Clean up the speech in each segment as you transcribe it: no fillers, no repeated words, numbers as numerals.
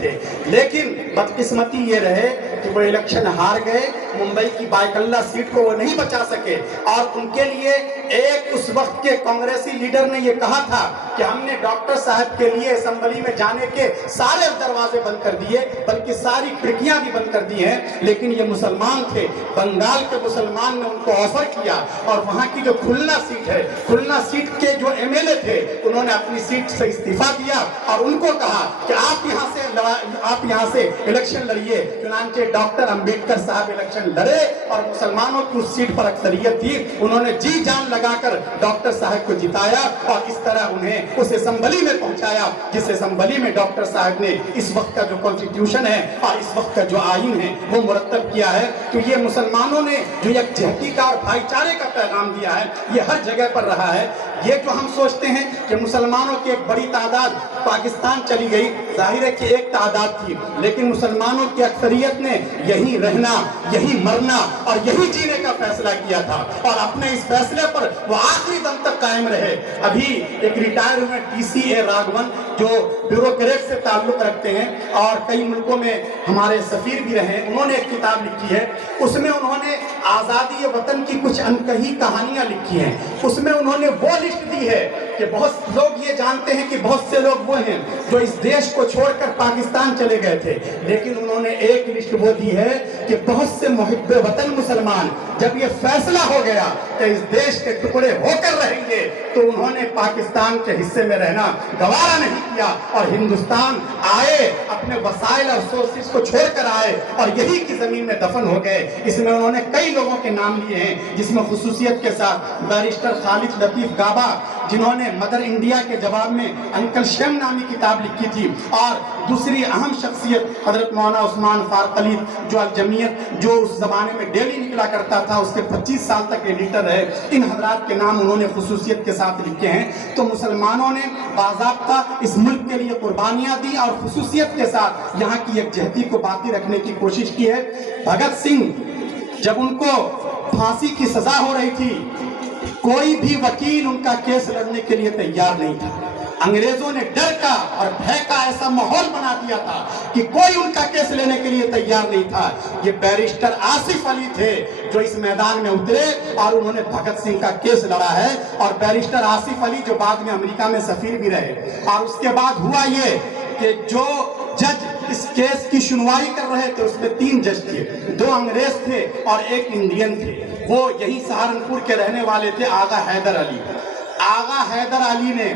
تھے، لیکن بدقسمتی یہ رہے کہ وہ الیکشن ہار گئے، ممبئی کی بائیکلہ سیٹ کو وہ نہیں بچا سکے، اور ان کے لیے ایک اس وقت کے کانگریسی لیڈر نے یہ کہا تھا کہ ہم نے ڈاکٹر صاحب کے لیے اسمبلی میں جانے کے سارے دروازے بند کر دیے، بلکہ ساری کھڑکیاں بھی بند کر دی ہیں، لیکن یہ مسلمان تھے، بنگال کے مسلمان نے ان کو آفر کیا، اور وہاں کی جو کھلنا سیٹ ہے، کھلنا سیٹ کے جو ایم ایل اے تھے انہوں نے اپنی سیٹ سے استعفیٰ دیا اور ان کو کہا کہ آپ یہاں سے الیکشن لڑیے۔ چنانچہ ڈاکٹر امبیڈکر صاحب الیکشن لڑے اور مسلمانوں کی اس سیٹ پر اکثریت تھی، انہوں نے جی جان لگا کر ڈاکٹر صاحب کو جتایا اور اس طرح انہیں اس اسمبلی میں پہنچایا جس اسمبلی میں ڈاکٹر صاحب نے اس وقت کا جو کانسٹیٹیوشن ہے اور اس وقت کا جو آئین ہے وہ مرتب کیا ہے۔ تو یہ مسلمانوں نے جو یکجہتی کا اور بھائی چارے کا پیغام دیا ہے یہ ہر جگہ پر رہا ہے۔ یہ جو ہم سوچتے ہیں کہ مسلمانوں کی ایک بڑی تعداد پاکستان چلی گئی، ظاہر ہے کہ ایک تعداد تھی، لیکن مسلمانوں کی اکثریت نے یہی رہنا، یہی مرنا اور یہی جینے کا فیصلہ کیا تھا، اور اپنے اس فیصلے پر وہ آخری دم تک قائم رہے۔ ابھی ایک ریٹائر ہوئے ٹی سی اے راگھون جو بیوروکریٹ سے تعلق رکھتے ہیں اور کئی ملکوں میں ہمارے سفیر بھی رہے، انہوں نے ایک کتاب لکھی ہے، اس میں انہوں نے آزادی وطن کی کچھ انکہی کہانیاں لکھی ہیں۔ اس میں انہوں نے وہ لسٹ دی ہے کہ بہت لوگ یہ جانتے ہیں کہ بہت سے لوگ وہ ہیں جو اس دیش کو چھوڑ کر پاکستان چلے گئے تھے، لیکن انہوں نے ایک لسٹ وہ دی ہے کہ بہت سے محب وطن مسلمان جب یہ فیصلہ ہو گیا کہ اس دیش کے ٹکڑے ہو کر رہیں گے تو انہوں نے پاکستان کے حصے میں رہنا گوارا نہیں کیا اور ہندوستان آئے، اپنے وسائل اور سورسز کو چھوڑ کر آئے اور یہی کی زمین میں دفن ہو گئے۔ اس میں انہوں نے کئی لوگوں کے نام لیے ہیں، جس میں خصوصیت کے ساتھ بیرسٹر خالد لطیف گابا جنہوں نے مدر انڈیا کے جواب میں انکل شیم نامی کتاب لکھی تھی، اور دوسری اہم شخصیت حضرت مولانا عثمان فاروق علی جو الجمیت جو اس زمانے میں ڈیلی نکلا کرتا تھا، اس کے 25 سال تک ایڈیٹر رہے، ان حضرات کے نام انہوں نے خصوصیت کے ساتھ لکھے ہیں۔ تو مسلمانوں نے باضابطہ اس ملک کے لیے قربانیاں دی اور خصوصیت کے ساتھ یہاں کی یکجہتی کو باقی رکھنے کی کوشش کی ہے۔ بھگت سنگھ جب ان کو پھانسی کی سزا ہو رہی تھی، کوئی بھی وکیل ان کا کیس لڑنے کے لیے تیار نہیں تھا۔ انگریزوں نے ڈر کا اور بھے کا ایسا ماحول بنا دیا تھا کہ کوئی ان کا کیس لینے کے لیے تیار نہیں تھا۔ یہ بیرسٹر آصف علی تھے جو اس میدان میں اترے اور انہوں نے بھگت سنگھ کا کیس لڑا ہے، اور بیرسٹر آصف علی جو بعد میں امریکہ میں سفیر بھی رہے۔ اور اس کے بعد ہوا یہ کہ جو جج اس کیس کی سنوائی کر رہے تھے اس میں 3 جج تھے، 2 انگریز تھے اور 1 انڈین تھے، وہ یہی سہارنپور کے رہنے والے تھے، آغا حیدر علی۔ آغا حیدر علی نے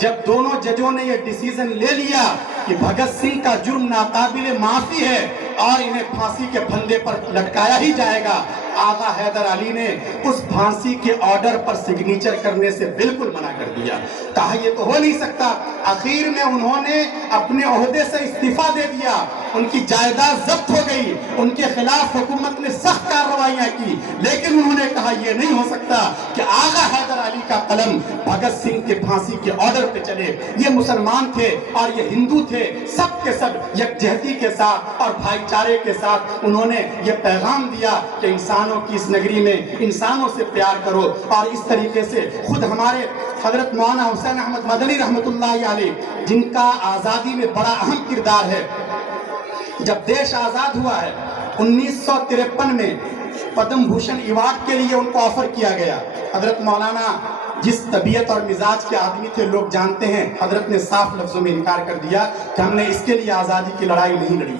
جب دونوں ججوں نے یہ ڈیسیزن لے لیا کہ بھگت سنگھ کا جرم ناقابل معافی ہے اور انہیں پھانسی کے پھندے پر لٹکایا ہی جائے گا، آغا حیدر علی نے اس پھانسی کے آرڈر پر سگنیچر کرنے سے بالکل منع کر دیا، کہا یہ تو ہو نہیں سکتا۔ آخر میں انہوں نے اپنے عہدے سے استعفیٰ دے دیا، ان کی جائیداد ضبط ہو گئی، ان کے خلاف حکومت نے سخت کارروائیاں کی، لیکن انہوں نے کہا یہ نہیں ہو سکتا کہ آغا حیدر علی کا قلم بھگت سنگھ کے پھانسی کے آرڈر پہ چلے۔ یہ مسلمان تھے اور یہ ہندو تھے، سب کے سب یکجہتی کے ساتھ اور بھائی چارے کے ساتھ انہوں نے یہ پیغام دیا کہ انسانوں کی اس نگری میں انسانوں سے پیار کرو، اور اس طریقے سے خود ہمارے حضرت مولانا حسین احمد مدنی رحمۃ اللہ علیہ جن کا آزادی میں بڑا اہم کردار ہے، جب دیش آزاد ہوا ہے 1953 میں پدم بھوشن ایوارڈ کے لیے ان کو آفر کیا گیا۔ حضرت مولانا جس طبیعت اور مزاج کے آدمی تھے لوگ جانتے ہیں، حضرت نے صاف لفظوں میں انکار کر دیا کہ ہم نے اس کے لیے آزادی کی لڑائی نہیں لڑی۔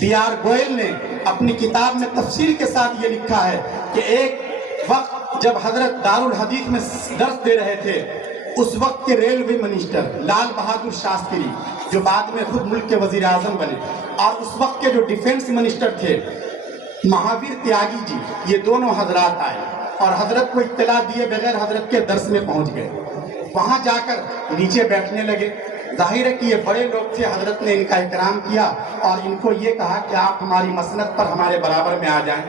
ڈی آر گوئل نے اپنی کتاب میں تفصیل کے ساتھ یہ لکھا ہے کہ ایک وقت جب حضرت دارالحدیث میں درس دے رہے تھے، اس وقت کے ریلوے منسٹر لال بہادر شاستری جو بعد میں خود ملک کے وزیر اعظم بنے، اور اس وقت کے جو ڈیفنس منسٹر تھے مہاویر تیاگی جی، یہ دونوں حضرات آئے اور حضرت کو اطلاع دیے بغیر حضرت کے درس میں پہنچ گئے، وہاں جا کر نیچے بیٹھنے لگے۔ ظاہر ہے کہ یہ بڑے لوگ تھے، حضرت نے ان کا احترام کیا اور ان کو یہ کہا کہ آپ ہماری مسند پر ہمارے برابر میں آ جائیں،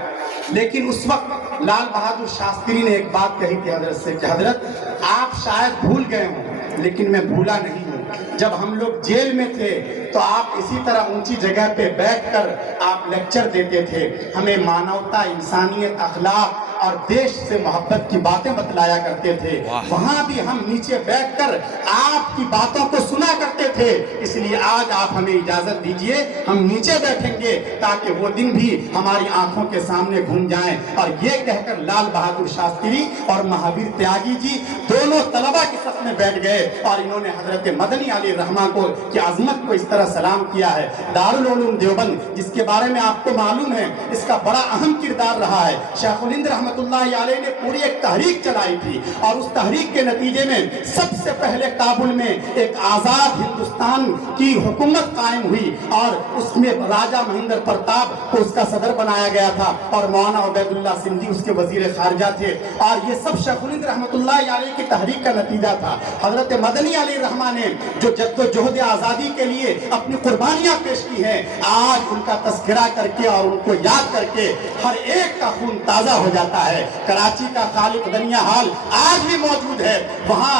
لیکن اس وقت لال بہادر شاستری نے ایک بات کہی تھی حضرت سے کہ حضرت آپ شاید بھول گئے ہوں لیکن میں بھولا نہیں ہوں، جب ہم لوگ جیل میں تھے تو آپ اسی طرح اونچی جگہ پہ بیٹھ کر آپ لیکچر دیتے تھے، ہمیں مانوتا، انسانیت، اخلاق اور دیش سے محبت کی باتیں بتلایا کرتے تھے، وہاں بھی ہم نیچے بیٹھ کر آپ کی باتوں کو سنا کرتے تھے۔ اس لیے آج آپ ہمیں اجازت دیجئے، ہم نیچے بیٹھیں گے تاکہ وہ دن بھی ہماری آنکھوں کے سامنے گھوم جائیں۔ اور یہ کہہ کر لال بہادر شاستری اور مہاویر تیاگی جی دونوں طلبہ کی صف میں بیٹھ گئے، اور انہوں نے حضرت مدنی علیہ الرحمہ کو کی عظمت کو اس طرح سلام کیا ہے۔ دارالعلوم دیوبند جس کے بارے میں آپ کو معلوم ہے اس کا بڑا اہم کردار رہا ہے، شیخ الہند رحمۃ اللہ علیہ نے پوری ایک تحریک چلائی تھی، اور اس تحریک کے نتیجے میں سب سے پہلے کابل میں ایک آزاد ہندوستان کی حکومت قائم ہوئی، اور اس میں راجہ مہندر پرتاپ کو اس کا صدر بنایا گیا تھا، اور مولانا عبید اللہ سندھی اس کے وزیر خارجہ تھے، اور یہ سب شیخ الہند رحمۃ اللہ علیہ کی تحریک کا نتیجہ تھا۔ حضرت مدنی علیہ الرحمہ نے جو جد و جہد آزادی کے لیے اپنی قربانیاں پیش کی ہیں، آج ان کا تذکرہ کر کے اور ان کو یاد کر کے ہر ایک کا خون تازہ ہو جاتا ہے۔ کراچی کا خالق دنیا ہال آج بھی موجود ہے، وہاں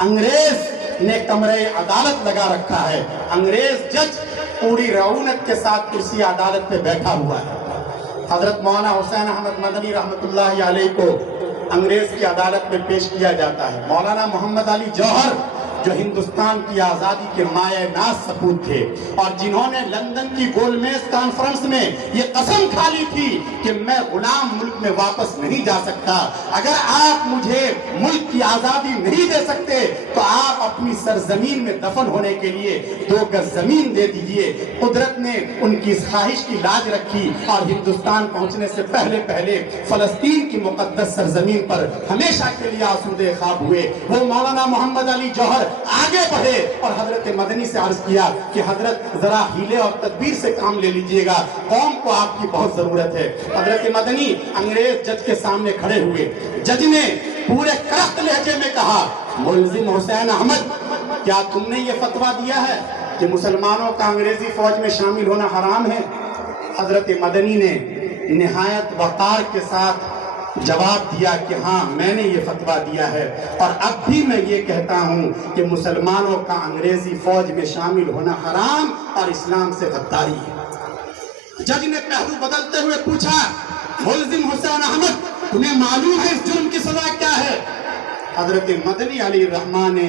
انگریز نے کمرے عدالت لگا رکھا ہے، انگریز جج پوری رعونت کے ساتھ کرسی عدالت پہ بیٹھا ہوا ہے۔ حضرت مولانا حسین احمد مدنی رحمۃ اللہ علیہ کو انگریز کی عدالت میں پیش کیا جاتا ہے۔ مولانا محمد علی جوہر جو ہندوستان کی آزادی کے مایہ ناز سپوت تھے، اور جنہوں نے لندن کی گول میز کانفرنس میں یہ قسم کھا لی تھی کہ میں غلام ملک میں واپس نہیں جا سکتا، اگر آپ مجھے ملک کی آزادی نہیں دے سکتے تو آپ اپنی سرزمین میں دفن ہونے کے لیے 2 گز زمین دے دیجئے۔ قدرت نے ان کی اس خواہش کی لاج رکھی، اور ہندوستان پہنچنے سے پہلے فلسطین کی مقدس سرزمین پر ہمیشہ کے لیے آسودہ خواب ہوئے۔ وہ مولانا محمد علی جوہر آگے بڑھے اور حضرت مدنی سے عرض کیا کہ حضرت ذرا ہیلے اور تدبیر سے کام لے لیجئے گا، قوم کو آپ کی بہت ضرورت ہے۔ حضرت مدنی انگریز جج کے سامنے کھڑے ہوئے، جج نے پورے کرخت لہجے میں کہا، ملزم حسین احمد، کیا تم نے یہ فتویٰ دیا ہے کہ مسلمانوں کا انگریزی فوج میں شامل ہونا حرام ہے؟ حضرت مدنی نے نہایت وقار کے ساتھ جواب دیا کہ ہاں میں نے یہ فتویٰ دیا ہے، اور اب بھی میں یہ کہتا ہوں کہ مسلمانوں کا انگریزی فوج میں شامل ہونا حرام اور اسلام سے غداری ہے۔ جج نے پہلو بدلتے ہوئے پوچھا، ملزم حسین احمد، تمہیں معلوم ہے اس جرم کی سزا کیا ہے؟ حضرت مدنی علیہ الرحمہ نے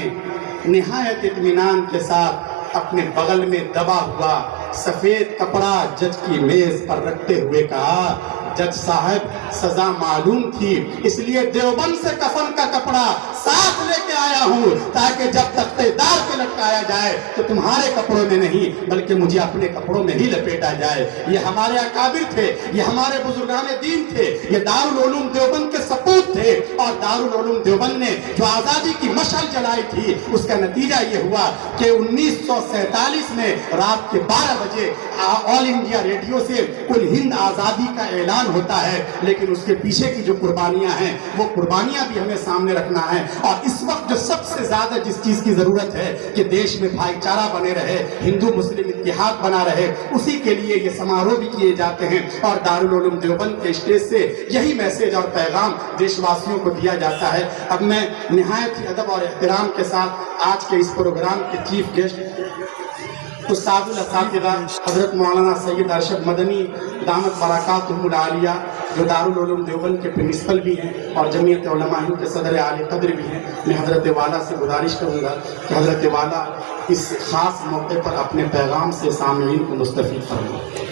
نہایت اطمینان کے ساتھ اپنے بغل میں دبا ہوا سفید کپڑا جج کی میز پر رکھتے ہوئے کہا، جج صاحب سزا معلوم تھی، اس لیے دیوبند سے کفن کا کپڑا ساتھ لے کے آیا ہوں تاکہ جب تختے دار پہ لٹکایا جائے تو تمہارے کپڑوں میں نہیں بلکہ مجھے اپنے کپڑوں میں ہی لپیٹا جائے۔ یہ ہمارے اکابر تھے، یہ ہمارے بزرگان دین تھے، یہ دارالعلوم دیوبند کے سپوت تھے، اور دارالعلوم دیوبند نے جو آزادی کی مشعل جلائی تھی اس کا نتیجہ یہ ہوا کہ 1947 میں رات کے 12 بجے آل انڈیا ریڈیو سے کل ہند آزادی کا اعلان ہوتا ہے، لیکن اس کے پیچھے کی جو قربانیاں ہیں وہ قربانیاں بھی ہمیں سامنے رکھنا ہے۔ اور اس وقت جو سب سے زیادہ جس چیز کی ضرورت ہے کہ دیش میں بھائی چارہ بنے رہے، ہندو مسلم اتحاد بنا رہے، اسی کے لیے یہ سماروہ بھی کیے جاتے ہیں، اور دارالعلوم دیوبند کے اسٹیج سے یہی میسیج اور پیغام دیش واسیوں کو دیا جاتا ہے۔ اب میں نہایت ہی ادب اور احترام کے ساتھ آج کے اس پروگرام کے چیف گیسٹ استاد الاساتذہ حضرت مولانا سید ارشد مدنی دامت برکاتہم العالیہ، جو دارالعلوم دیوبند کے پرنسپل بھی ہیں اور جمعیت علماء ہند کے صدر اعلی قدر بھی ہیں، میں حضرت والا سے گزارش کروں گا کہ حضرت والا اس خاص موقع پر اپنے پیغام سے سامعین کو مستفید فرمائیں۔